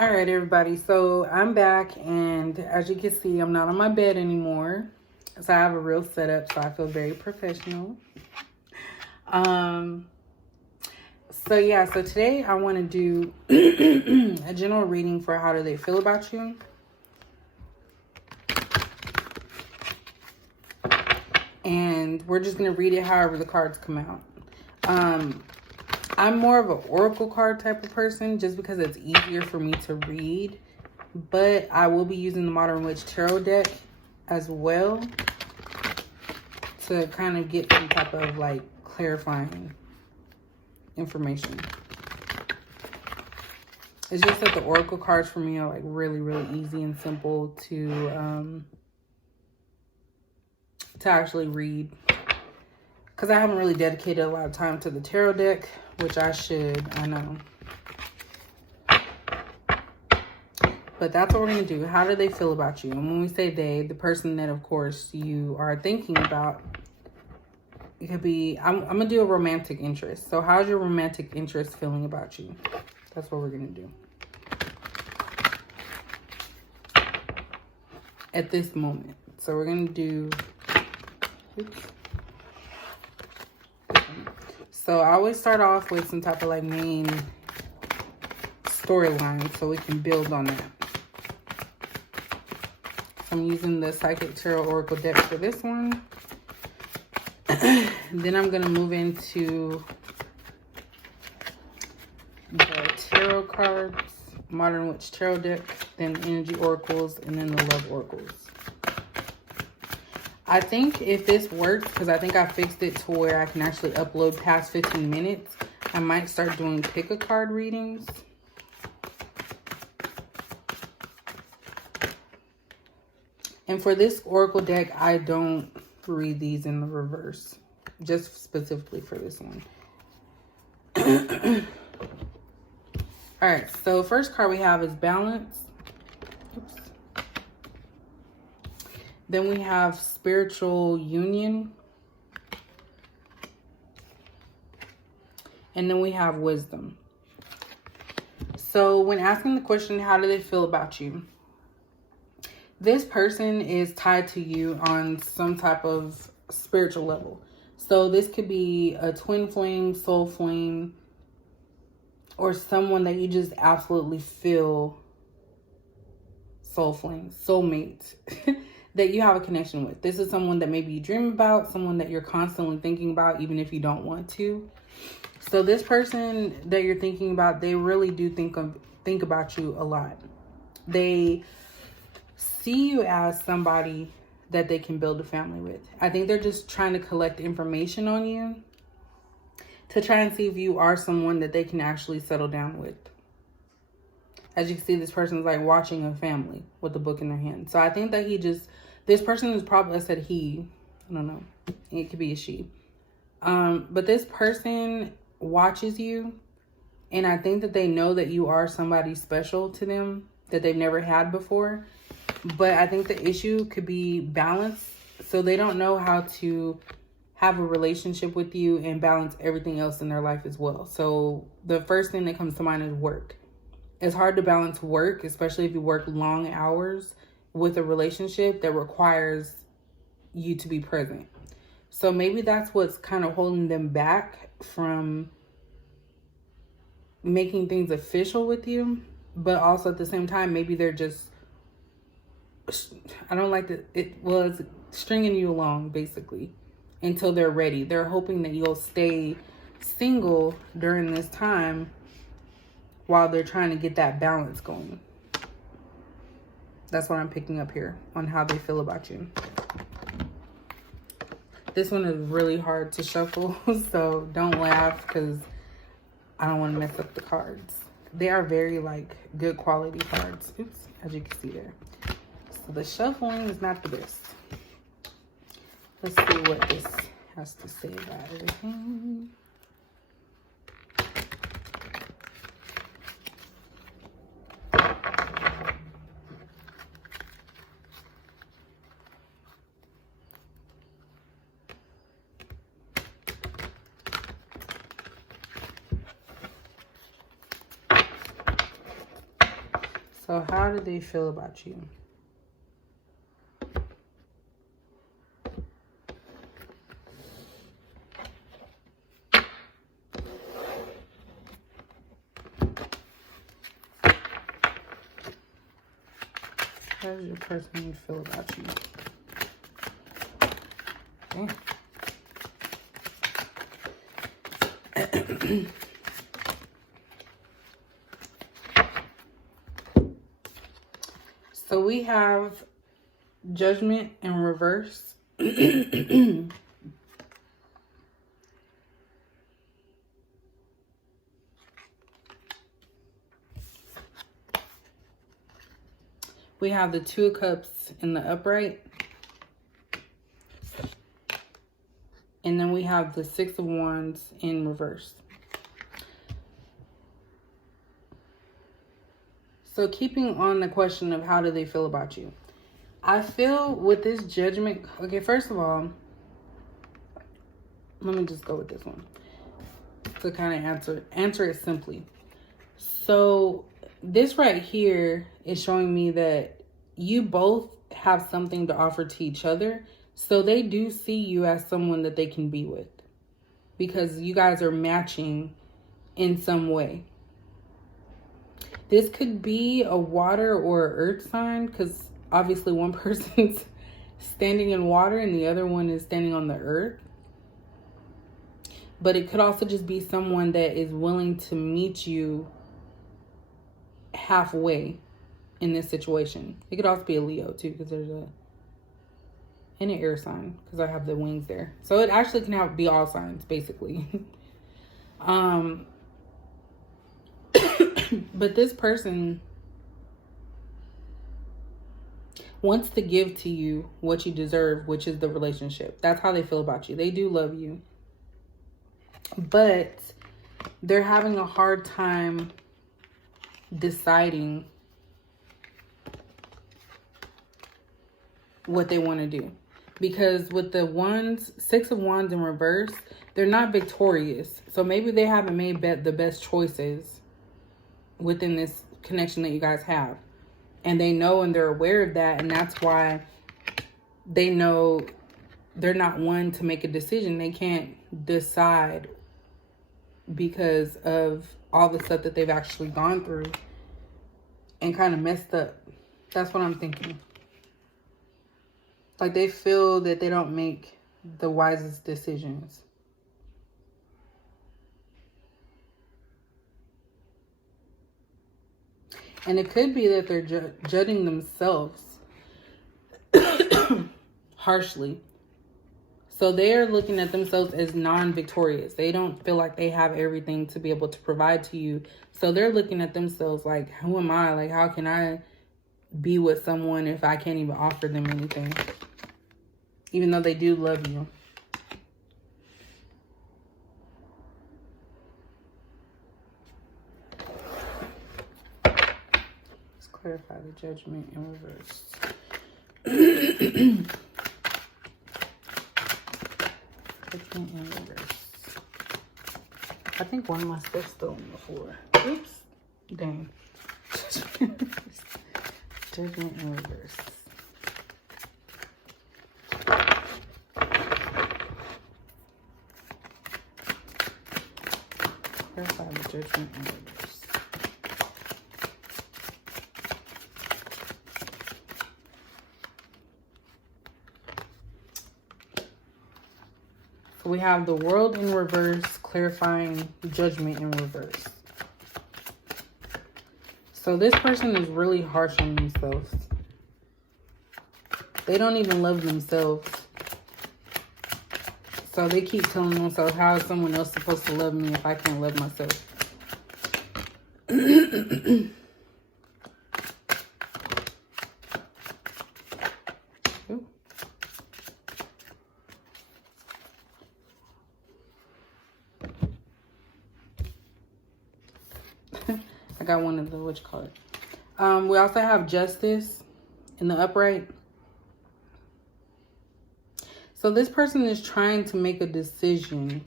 All right, everybody. So I'm back, and as you can see, I'm not on my bed anymore. So I have a real setup, so I feel very professional. Um, so today I want to do a general reading for how do they feel about you. And we're just going to read it however the cards come out. I'm more of an oracle card type of person just because it's easier for me to read. But I will be using the Modern Witch Tarot deck as well to kind of get some type of like clarifying information. It's just that the oracle cards for me are like really, really easy and simple to actually read. Because I haven't really dedicated a lot of time to the tarot deck, which I should, I know. But that's what we're going to do. How do they feel about you? And when we say they, the person that, of course, you are thinking about, it could be, I'm going to do a romantic interest. So how's your romantic interest feeling about you? That's what we're going to do. At this moment. So we're going to do, oops. So I always start off with some type of like main storyline so we can build on that. So I'm using the Psychic Tarot Oracle deck for this one. Then I'm going to move into the tarot cards, Modern Witch Tarot deck, then Energy Oracles, and then the Love Oracles. I think if this works, because I think I fixed it to where I can actually upload past 15 minutes, I might start doing pick a card readings. And for this Oracle deck, I don't read these in the reverse, just specifically for this one. All right, so first card we have is Balance. Oops. Then we have Spiritual Union. And then we have Wisdom. So when asking the question, how do they feel about you? This person is tied to you on some type of spiritual level. So this could be a twin flame, soul flame, or someone that you just absolutely feel soul flame, soulmate. That you have a connection with. This is someone that maybe you dream about, someone that you're constantly thinking about, even if you don't want to. So this person that you're thinking about, they really do think about you a lot. They see you as somebody that they can build a family with. I think they're just trying to collect information on you to try and see if you are someone that they can actually settle down with. As you can see, this person is like watching a family with a book in their hand. So I think that this person is probably, I said he, I don't know. It could be a she. But this person watches you. And I think that they know that you are somebody special to them that they've never had before. But I think the issue could be balance. So they don't know how to have a relationship with you and balance everything else in their life as well. So the first thing that comes to mind is work. It's hard to balance work, especially if you work long hours with a relationship that requires you to be present. So maybe that's what's kind of holding them back from making things official with you. But also at the same time, maybe they're just, I don't like that. It's stringing you along basically until they're ready. They're hoping that you'll stay single during this time while they're trying to get that balance going. That's what I'm picking up here on how they feel about you. This one is really hard to shuffle, so don't laugh because I don't want to mess up the cards. They are very like good quality cards. Oops, as you can see there. So the shuffling is not the best. Let's see what this has to say about everything. So how do they feel about you? How does your person feel about you? Okay. So we have Judgment in reverse. We have the Two of Cups in the upright. And then we have the Six of Wands in reverse. So keeping on the question of how do they feel about you? I feel with this Judgment. Okay, first of all, let me just go with this one to kind of answer it simply. So this right here is showing me that you both have something to offer to each other. So they do see you as someone that they can be with, because you guys are matching in some way. This could be a water or earth sign, because obviously one person's standing in water and the other one is standing on the earth. But it could also just be someone that is willing to meet you halfway in this situation. It could also be a Leo too, because there's an air sign, because I have the wings there. So it actually can be all signs, basically. But this person wants to give to you what you deserve, which is the relationship. That's how they feel about you. They do love you. But they're having a hard time deciding what they want to do. Because with the Six of Wands in reverse, they're not victorious. So maybe they haven't made the best choices within this connection that you guys have. And they know and they're aware of that. And that's why they know they're not one to make a decision. They can't decide because of all the stuff that they've actually gone through and kind of messed up. That's what I'm thinking. Like they feel that they don't make the wisest decisions. And it could be that they're judging themselves harshly. So they're looking at themselves as non-victorious. They don't feel like they have everything to be able to provide to you. So they're looking at themselves like, who am I? Like, how can I be with someone if I can't even offer them anything? Even though they do love you. Let's clarify the Judgment in reverse. Judgment in reverse. I think one of my stuff's still on the floor. Oops. Dang. Judgment in reverse. Clarify the Judgment in reverse. So we have the World in reverse, clarifying Judgment in reverse. So this person is really harsh on themselves. They don't even love themselves. So they keep telling themselves, how is someone else supposed to love me if I can't love myself? I got one of the, what you call it? We also have Justice in the upright. So this person is trying to make a decision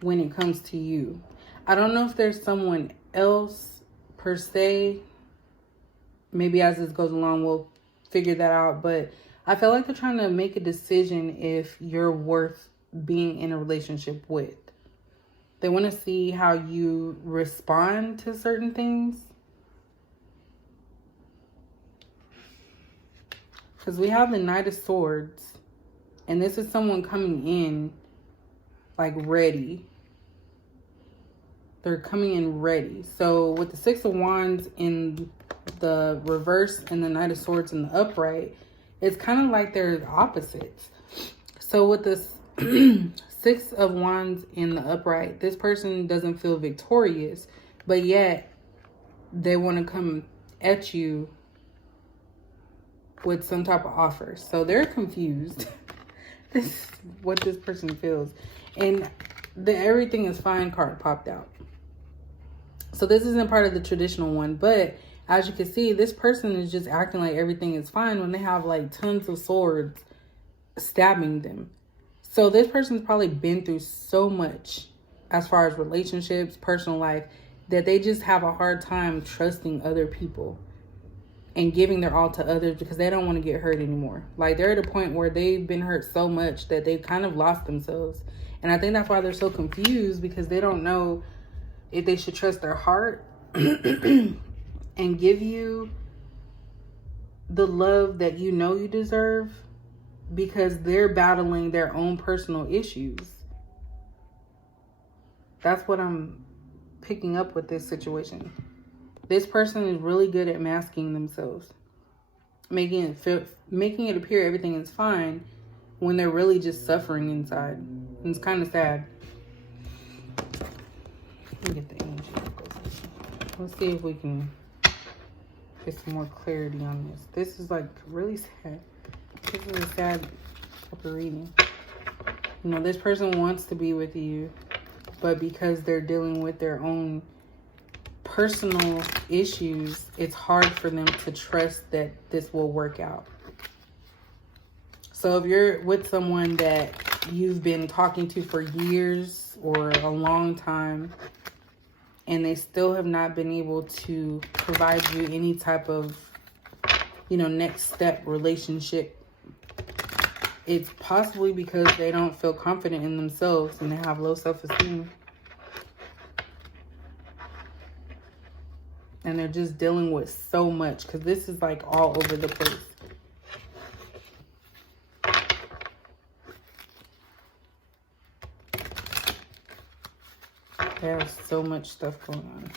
when it comes to you. I don't know if there's someone else per se maybe as this goes along, we'll figure that out. But I feel like they're trying to make a decision if you're worth being in a relationship with. They want to see how you respond to certain things. Because we have the Knight of Swords. And this is someone coming in like ready. They're coming in ready. So with the Six of Wands in the reverse and the Knight of Swords in the upright, it's kind of like they're opposites. So with this Six of Wands in the upright, this person doesn't feel victorious, but yet they want to come at you with some type of offer. So they're confused. This is what this person feels. And the everything is fine card popped out. So this isn't part of the traditional one, but as you can see, this person is just acting like everything is fine when they have like tons of swords stabbing them. So this person's probably been through so much as far as relationships, personal life, that they just have a hard time trusting other people and giving their all to others because they don't want to get hurt anymore. Like they're at a point where they've been hurt so much that they've kind of lost themselves. And I think that's why they're so confused, because they don't know if they should trust their heart and give you the love that you know you deserve, because they're battling their own personal issues. That's what I'm picking up with this situation. This person is really good at masking themselves, making it appear everything is fine when they're really just suffering inside. And it's kind of sad. Let me get the energy. Let's see if we can get some more clarity on this. This is like really sad. This is a sad type of reading. You know, this person wants to be with you, but because they're dealing with their own personal issues, it's hard for them to trust that this will work out. So if you're with someone that you've been talking to for years or a long time, and they still have not been able to provide you any type of, you know, next step relationship, it's possibly because they don't feel confident in themselves and they have low self-esteem. And they're just dealing with so much, because this is like all over the place. There's so much stuff going on.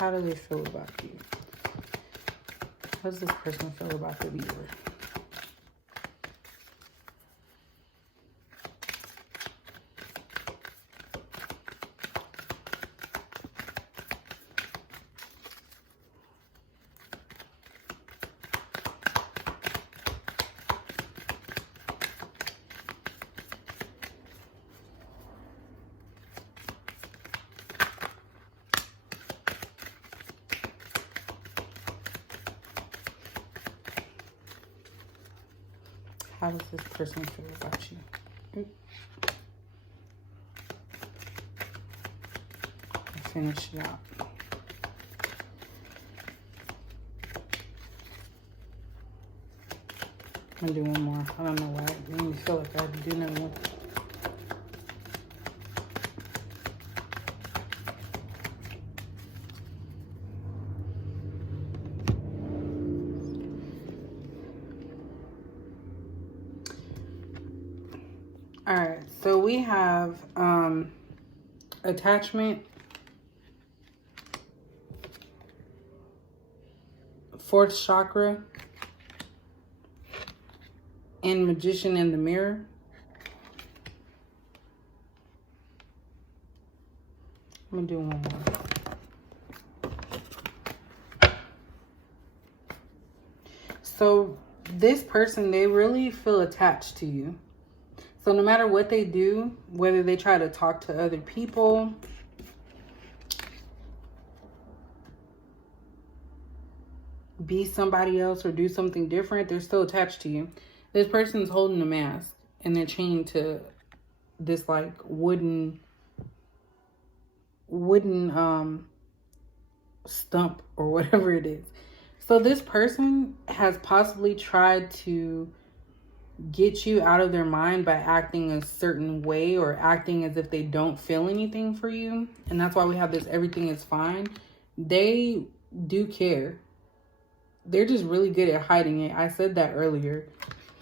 How do they feel about you? How does this person feel about the viewer? How does this person feel about you? Finish it out. I'm gonna do one more. I don't know why. It made me feel like I had to do another one. All right, so we have attachment, fourth chakra, and magician in the mirror. I'm gonna do one more. So this person, they really feel attached to you. So no matter what they do, whether they try to talk to other people, be somebody else, or do something different, they're still attached to you. This person's holding a mask and they're chained to this like wooden stump or whatever it is. So this person has possibly tried to get you out of their mind by acting a certain way or acting as if they don't feel anything for you. And that's why we have this everything is fine. They do care. They're just really good at hiding it. I said that earlier.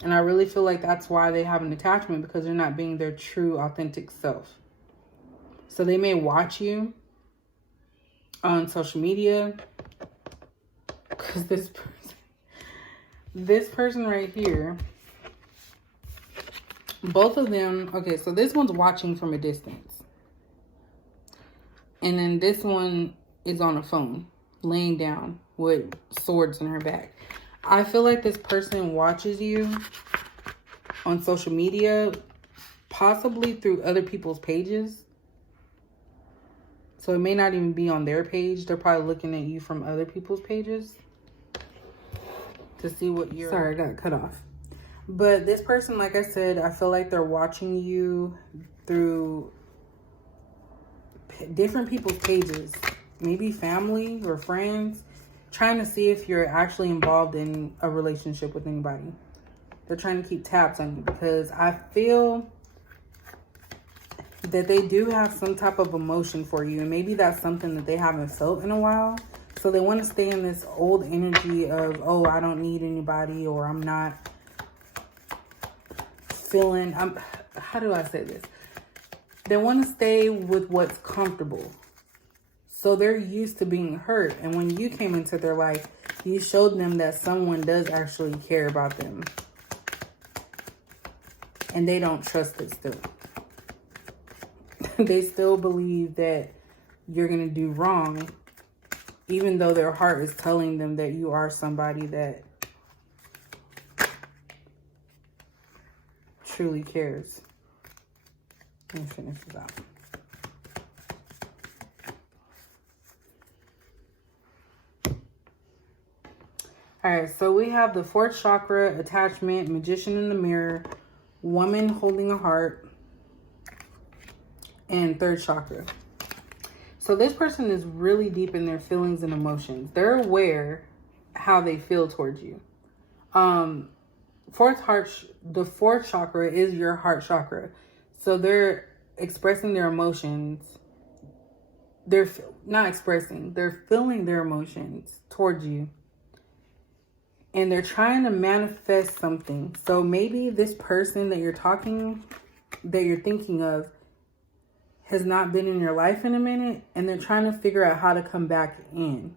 And I really feel like that's why they have an attachment, because they're not being their true, authentic self. So they may watch you on social media. Because this person right here, both of them, okay, so this one's watching from a distance. And then this one is on a phone, laying down with swords in her back. I feel like this person watches you on social media, possibly through other people's pages. So it may not even be on their page. They're probably looking at you from other people's pages to see what you're... Sorry, I got cut off. But this person, like I said, I feel like they're watching you through different people's pages. Maybe family or friends. Trying to see if you're actually involved in a relationship with anybody. They're trying to keep tabs on you, because I feel that they do have some type of emotion for you. And maybe that's something that they haven't felt in a while. So they want to stay in this old energy of, oh, I don't need anybody, or I'm not feeling, how do I say this? They want to stay with what's comfortable. So they're used to being hurt. And when you came into their life, you showed them that someone does actually care about them. And they don't trust it still. They still believe that you're going to do wrong, even though their heart is telling them that you are somebody that truly cares. Let me finish this out. All right, so we have the 4th chakra, attachment, magician in the mirror, woman holding a heart, and 3rd chakra. So this person is really deep in their feelings and emotions. They're aware how they feel towards you. The 4th chakra is your heart chakra. So they're expressing their emotions. They're not expressing, they're feeling their emotions towards you. And they're trying to manifest something. So maybe this person that you're thinking of has not been in your life in a minute, and they're trying to figure out how to come back in.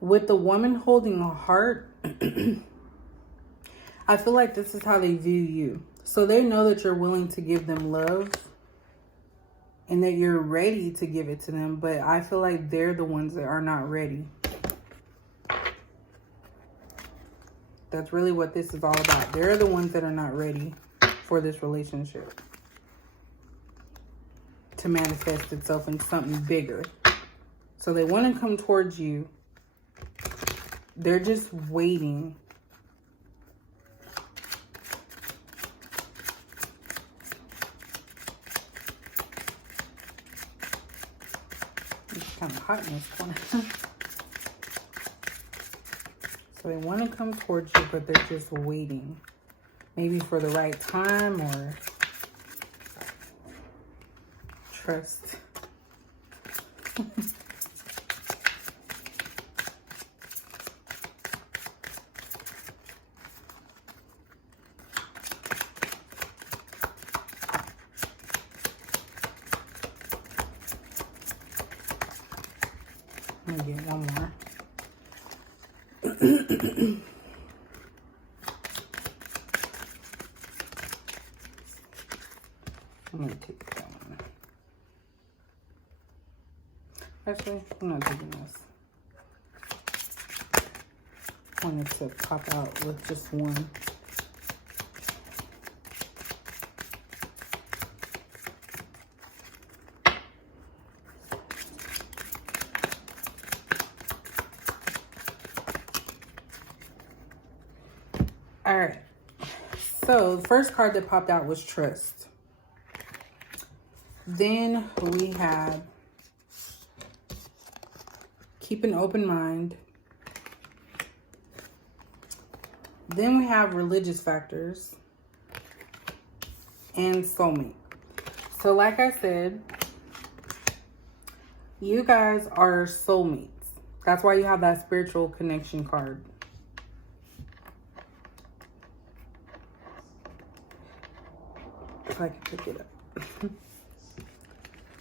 With the woman holding a heart, I feel like this is how they view you. So they know that you're willing to give them love and that you're ready to give it to them, but I feel like they're the ones that are not ready. That's really what this is all about. They're the ones that are not ready for this relationship to manifest itself into something bigger. So they want to come towards you. They're just waiting. It's kind of hot in this corner. So they want to come towards you, but they're just waiting. Maybe for the right time or trust. Let me get one more. I'm going to take that one. Actually, I'm not taking this. I wanted to pop out with just one. All right. So the first card that popped out was trust. Then we have keep an open mind, Then we have religious factors and soulmate. So like I said, you guys are soulmates. That's why you have that spiritual connection card. If I can pick it up.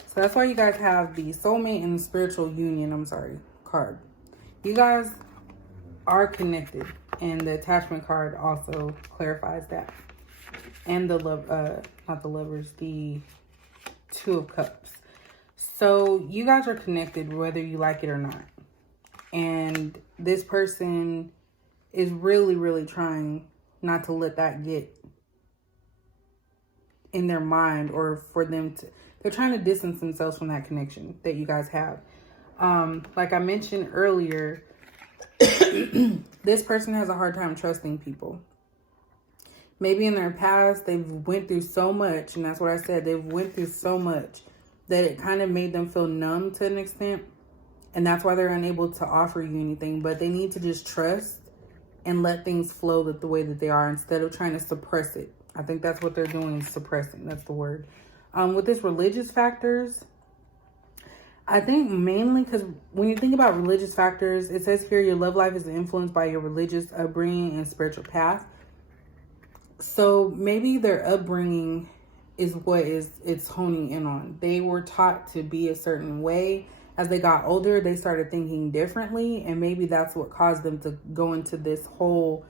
So that's why you guys have the soulmate and the spiritual union, card. You guys are connected, and the attachment card also clarifies that. And the love, not the lovers, the Two of Cups. So you guys are connected whether you like it or not. And this person is really, really trying not to let that get in their mind, or for them to, they're trying to distance themselves from that connection that you guys have. Like I mentioned earlier, this person has a hard time trusting people. Maybe in their past, they've went through so much, and that's what I said, they've went through so much that it kind of made them feel numb to an extent. And that's why they're unable to offer you anything. But they need to just trust and let things flow the way that they are, instead of trying to suppress it. I think that's what they're doing, is suppressing. That's the word. With this religious factors, I think mainly because when you think about religious factors, it says here your love life is influenced by your religious upbringing and spiritual path. So maybe their upbringing is what it's honing in on. They were taught to be a certain way. As they got older, they started thinking differently, and maybe that's what caused them to go into this whole,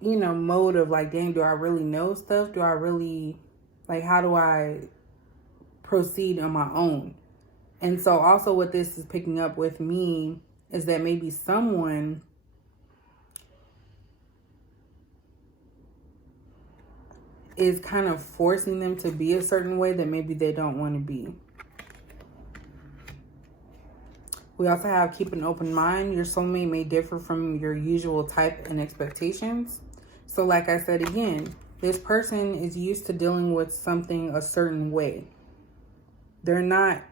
mode of like, dang, do I really know stuff? Do I really, like, how do I proceed on my own? And so also what this is picking up with me is that maybe someone is kind of forcing them to be a certain way that maybe they don't want to be. We also have keep an open mind. Your soulmate may differ from your usual type and expectations. So like I said again, this person is used to dealing with something a certain way. They're not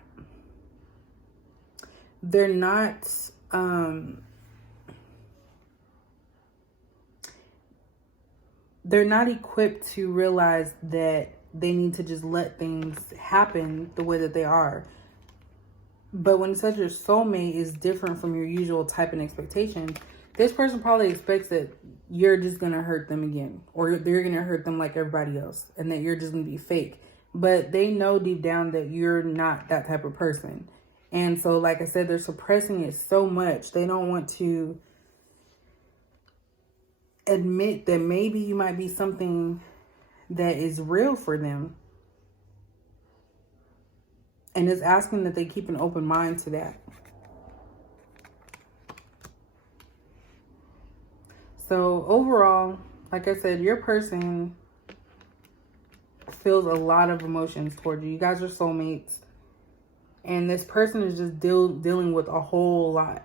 equipped to realize that they need to just let things happen the way that they are. But when it says your soulmate is different from your usual type and expectation, this person probably expects that you're just going to hurt them again, or they're going to hurt them like everybody else, and that you're just going to be fake. But they know deep down that you're not that type of person. And so, like I said, they're suppressing it so much. They don't want to admit that maybe you might be something that is real for them. And it's asking that they keep an open mind to that. So overall, like I said, your person feels a lot of emotions toward you. You guys are soulmates. And this person is just dealing with a whole lot.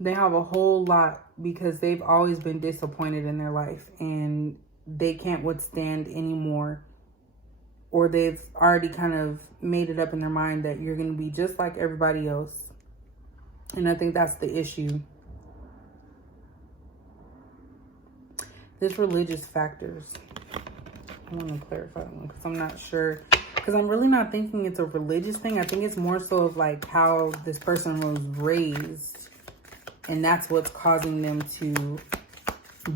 They have a whole lot because they've always been disappointed in their life. And they can't withstand anymore. Or they've already kind of made it up in their mind that you're going to be just like everybody else. And I think that's the issue. This religious factors. I want to clarify one because I'm not sure. Because I'm really not thinking it's a religious thing. I think it's more so of like how this person was raised. And that's what's causing them to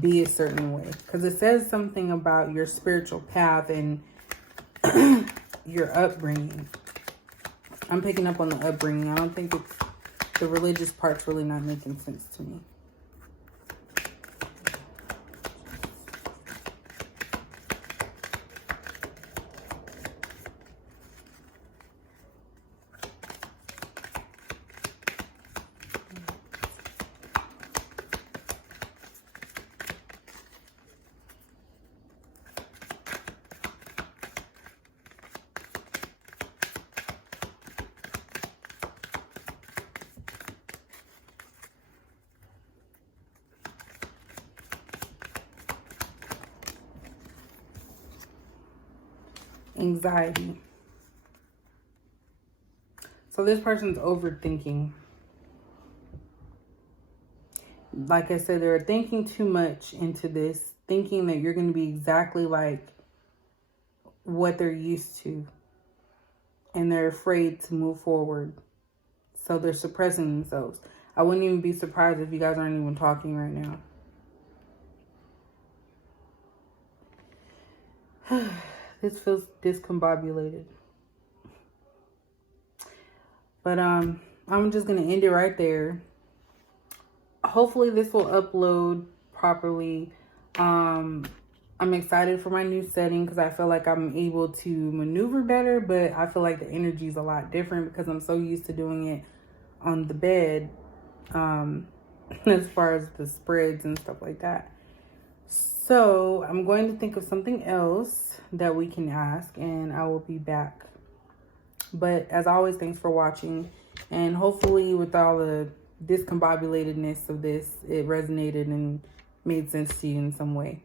be a certain way. Because it says something about your spiritual path and your upbringing. I'm picking up on the upbringing. I don't think it's the religious part's really not making sense to me. Anxiety. So this person's overthinking. like I said, they're thinking too much into this, thinking that you're going to be exactly like what they're used to. And they're afraid to move forward. So they're suppressing themselves. I wouldn't even be surprised if you guys aren't even talking right now. This feels discombobulated. But I'm just going to end it right there. Hopefully this will upload properly. I'm excited for my new setting because I feel like I'm able to maneuver better, but I feel like the energy is a lot different because I'm so used to doing it on the bed, as far as the spreads and stuff like that. So I'm going to think of something else that we can ask, and I will be back. But as always, thanks for watching, and hopefully with all the discombobulatedness of this, it resonated and made sense to you in some way.